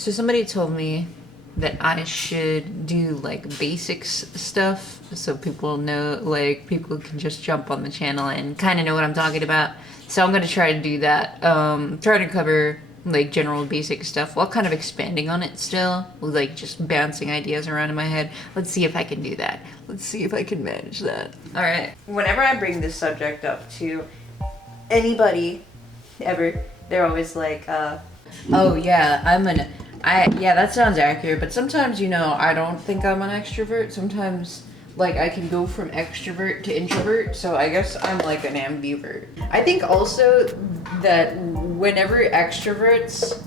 So somebody told me that I should do like basics stuff so people know, like people can just jump on the channel and kind of know what I'm talking about. So I'm gonna try to do that. Try to cover like general basic stuff while kind of expanding on it still, like just bouncing ideas around in my head. Let's see if I can do that. Let's see if I can manage that. All right. Whenever I bring this subject up to anybody ever, they're always like, oh yeah, yeah, that sounds accurate, but sometimes, I don't think I'm an extrovert. Sometimes, like, I can go from extrovert to introvert, so I guess I'm like an ambivert. I think also that whenever extroverts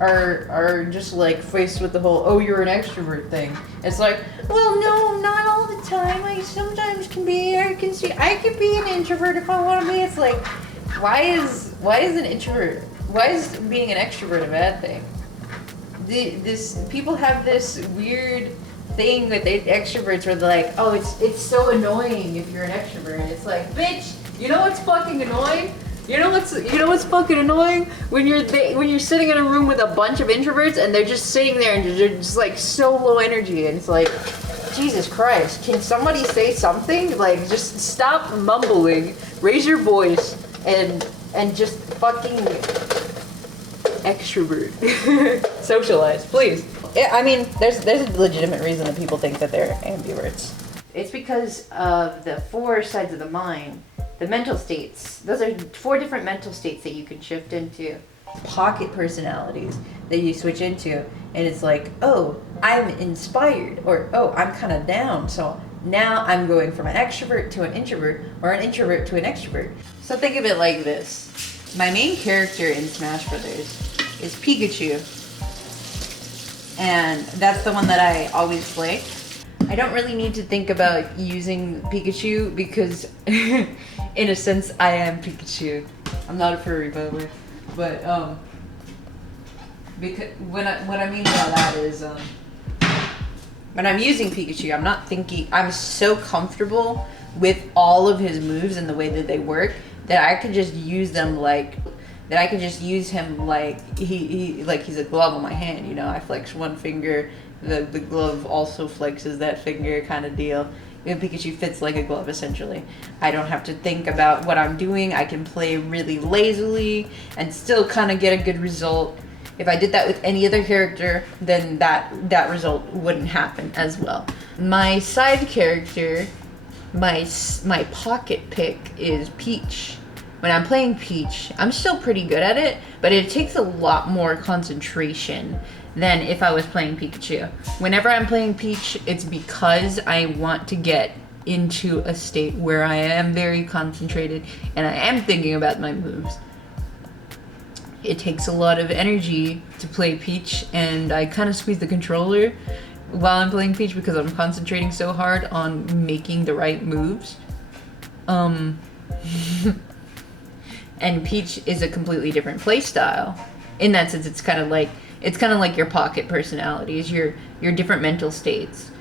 are just like faced with the whole, oh, you're an extrovert thing, it's like, well, no, not all the time. I sometimes can be, I can be an introvert if I want to be. It's like, why is being an extrovert a bad thing? People have this weird thing with extroverts where they're like, oh, it's so annoying if you're an extrovert. And it's like, bitch, you know what's fucking annoying? You know what's fucking annoying? When you're sitting in a room with a bunch of introverts and they're just sitting there and they're just like so low energy, and it's like, Jesus Christ, can somebody say something? Like, just stop mumbling, raise your voice, and just fucking extrovert. Socialize, please. Yeah, I mean, there's a legitimate reason that people think that they're ambiverts. It's because of the 4 sides of the mind, the mental states. Those are 4 different mental states that you can shift into. Pocket personalities that you switch into, and it's like, oh, I'm inspired, or oh, I'm kind of down, so now I'm going from an extrovert to an introvert, or an introvert to an extrovert. So think of it like this. My main character in Smash Brothers is Pikachu, and that's the one that I always play. I don't really need to think about using Pikachu because in a sense I am Pikachu. I'm not a furry, by the way, but because what I mean by that is when I'm using Pikachu, I'm not thinking, I'm so comfortable with all of his moves and the way that they work that I can just use them like, that I can just use him like he's a glove on my hand, I flex one finger, the glove also flexes that finger, kind of deal. Pikachu fits like a glove, essentially. I don't have to think about what I'm doing. I can play really lazily and still kind of get a good result. If I did that with any other character, then that result wouldn't happen as well. My side character, my pocket pick is Peach. When I'm playing Peach, I'm still pretty good at it, but it takes a lot more concentration than if I was playing Pikachu. Whenever I'm playing Peach, it's because I want to get into a state where I am very concentrated and I am thinking about my moves. It takes a lot of energy to play Peach, and I kind of squeeze the controller while I'm playing Peach because I'm concentrating so hard on making the right moves. And Peach is a completely different play style. In that sense, it's kind of like your pocket personalities, your different mental states.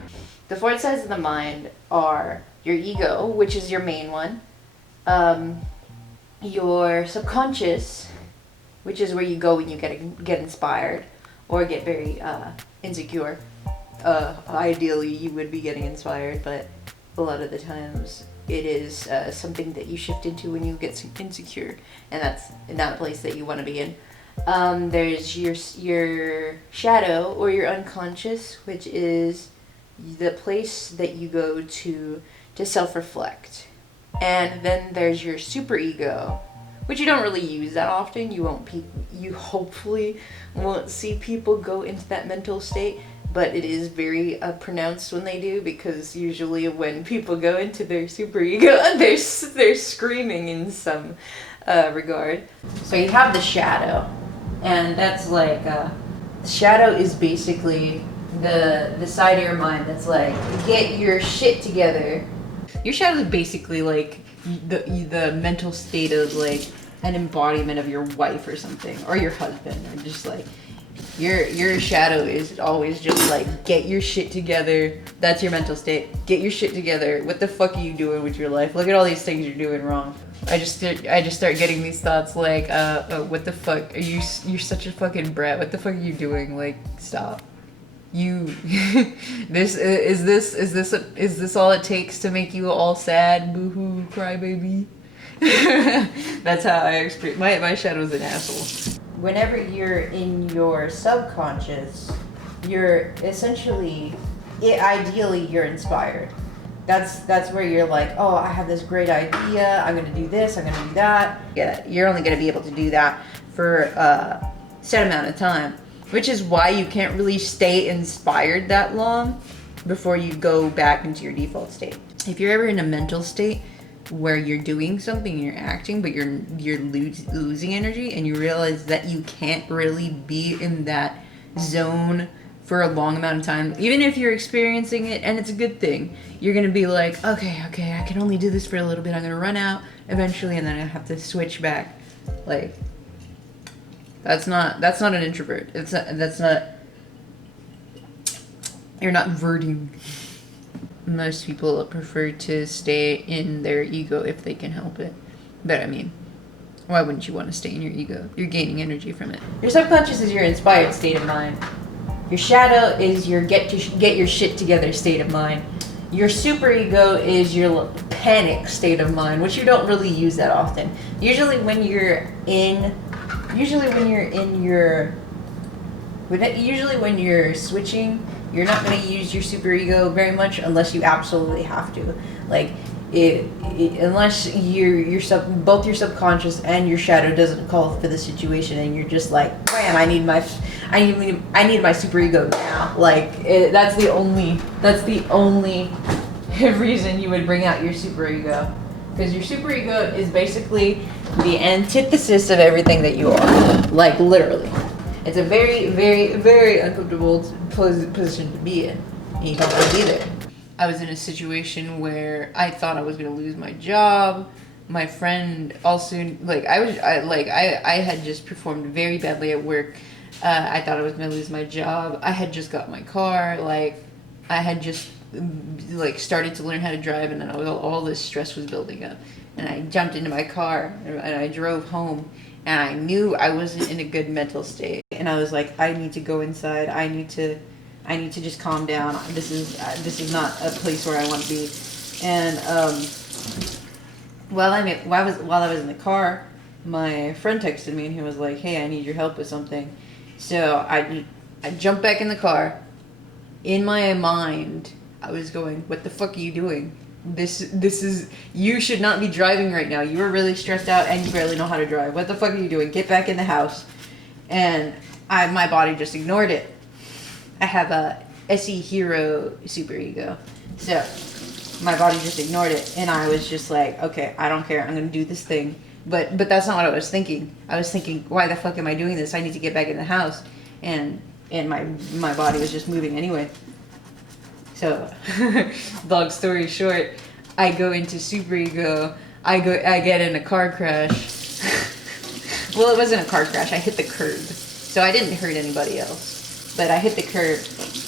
The 4 sides of the mind are your ego, which is your main one, your subconscious, which is where you go when you get inspired or get very insecure. Ideally, you would be getting inspired, but a lot of the times it is something that you shift into when you get insecure, and that's not a place that you want to be in. There's your shadow or your unconscious, which is the place that you go to self-reflect. And then there's your superego, which you don't really use that often. You hopefully won't see people go into that mental state, but it is very pronounced when they do, because usually when people go into their superego, they're screaming in some regard. So you have the shadow, and that's like, shadow is basically the side of your mind that's like, get your shit together. Your shadow is basically like the mental state of like an embodiment of your wife or something, or your husband, or just like, Your shadow is always just like, get your shit together. That's your mental state. Get your shit together. What the fuck are you doing with your life? Look at all these things you're doing wrong. I just start getting these thoughts like, oh, what the fuck? You're such a fucking brat. What the fuck are you doing? Like, stop. You is this all it takes to make you all sad, boo-hoo, crybaby? That's how I experience my shadow's an asshole. Whenever you're in your subconscious, you're essentially, ideally you're inspired. That's where you're like, oh, I have this great idea, I'm gonna do this, I'm gonna do that. Yeah, you're only gonna be able to do that for a set amount of time, which is why you can't really stay inspired that long before you go back into your default state. If you're ever in a mental state where you're doing something, you're acting, but you're losing energy, and you realize that you can't really be in that zone for a long amount of time, even if you're experiencing it and it's a good thing, you're gonna be like, okay, I can only do this for a little bit, I'm gonna run out eventually, and then I have to switch back. Like, that's not an introvert. You're not verting. Most people prefer to stay in their ego if they can help it. But I mean, why wouldn't you want to stay in your ego? You're gaining energy from it. Your subconscious is your inspired state of mind. Your shadow is your get your shit together state of mind. Your superego is your panic state of mind, which you don't really use that often. Usually when you're switching, you're not going to use your superego very much unless you absolutely have to. Like, unless both your subconscious and your shadow doesn't call for the situation, and you're just like, bam, I need my superego now. Like, that's the only reason you would bring out your superego, because your superego is basically the antithesis of everything that you are. Like, literally. It's a very, very, very uncomfortable position to be in. And you don't want to be there. I was in a situation where I thought I was going to lose my job. My friend also, I had just performed very badly at work. I thought I was going to lose my job. I had just got my car. Like, I had just, started to learn how to drive, and then all this stress was building up. And I jumped into my car, and I drove home. And I knew I wasn't in a good mental state, and I was like, I need to go inside. I need to just calm down. This is not a place where I want to be. And while I was in the car, my friend texted me, and he was like, hey, I need your help with something. So I jumped back in the car. In my mind, I was going, what the fuck are you doing? You should not be driving right now. You are really stressed out and you barely know how to drive. What the fuck are you doing? Get back in the house. And my body just ignored it. I have a SE hero superego. So my body just ignored it, and I was just like, okay, I don't care. I'm going to do this thing. But that's not what I was thinking. I was thinking, why the fuck am I doing this? I need to get back in the house. And my body was just moving anyway. So, long story short, I go into superego. I get in a car crash. Well, it wasn't a car crash. I hit the curb, so I didn't hurt anybody else. But I hit the curb,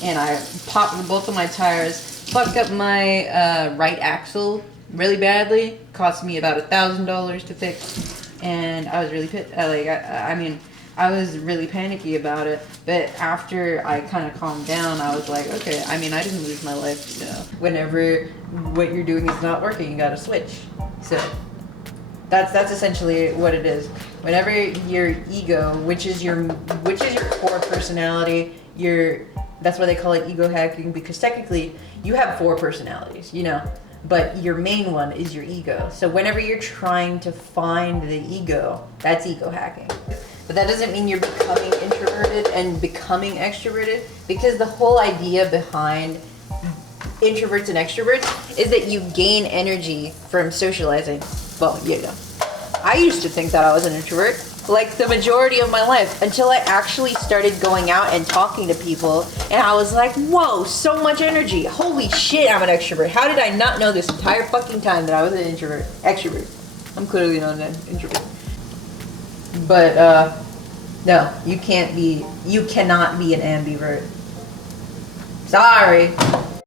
and I popped both of my tires, fucked up my right axle really badly. Cost me about $1,000 to fix, and I was really pissed. I was really panicky about it, but after I kind of calmed down, I was like, okay, I didn't lose my life, so whenever what you're doing is not working, you gotta switch. So that's essentially what it is. Whenever your ego, which is your core personality, that's why they call it ego hacking, because technically you have 4 personalities, but your main one is your ego. So whenever you're trying to find the ego, that's ego hacking. But that doesn't mean you're becoming introverted and becoming extroverted, because the whole idea behind introverts and extroverts is that you gain energy from socializing. Well, I used to think that I was an introvert, like the majority of my life, until I actually started going out and talking to people, and I was like, whoa, so much energy. Holy shit, I'm an extrovert. How did I not know this entire fucking time that I was an extrovert? I'm clearly not an introvert. But No, you cannot be an ambivert. Sorry.